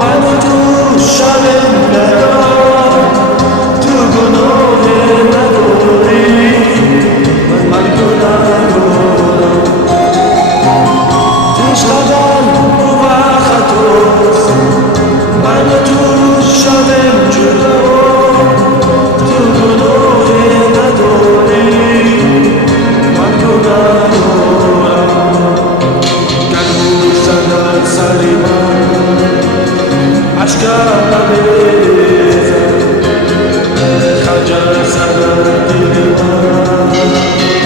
من و تو شب ندار تو گناه نداری من گناه دارم تو شدن و خطاست من و تو شب جدا تو گناه نداری من گناه دارم گلو زدن سری من اشکم بریزد خجل زدن دل من